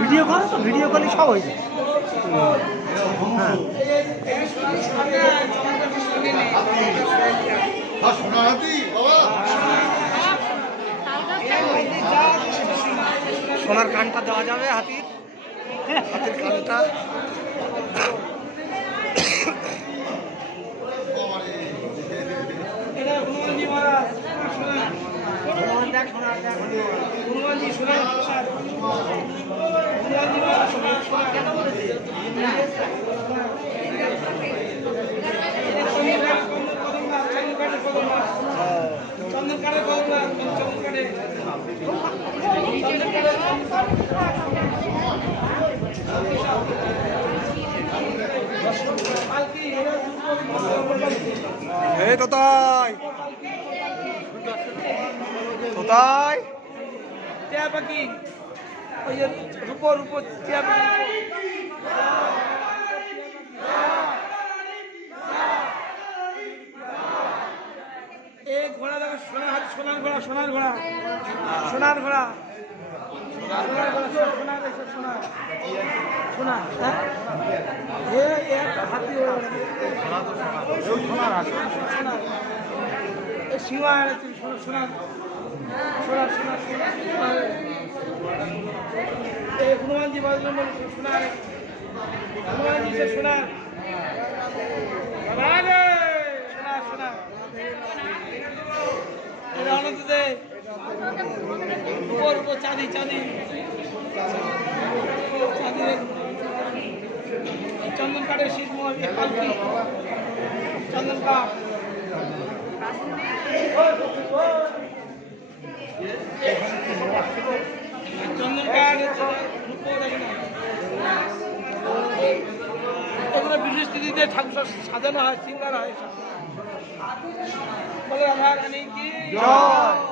Video call তো video কলই সব হয়েছে হ্যাঁ। সোনার কানটা দেওয়া যাবে হাতির। হাতির কানটা। চন্দন কাঠে কদম না চন্দন কাঠে চন্দন কাঠে পালকি এরা এই তোতাই তোতাই টিয়া পাখি। ওই যে রূপোর উপর টিয়া পাখি। এই ঘোড়া দেখো, সোনার সোনার ঘোড়া সোনার ঘোড়া। সোনার ঘোড়া। সোনার সোনার সোনার। হনুমানজি বাজলেন বলে সোনার হনুমানজি সে সোনার বাবা রে সোনার সোনার এটা আনন্দ দে উপর উপর চাঁদি চাঁদি চাঁদি চন্দন কাঠের শীত মহল পালকি চন্দন কাঠ চন্দন কাঠ রূপো দেখে না তিথিতে ঠাকুর সাজানো হয় সিঙ্গার হয় বলে রাধা রানী কি জয়।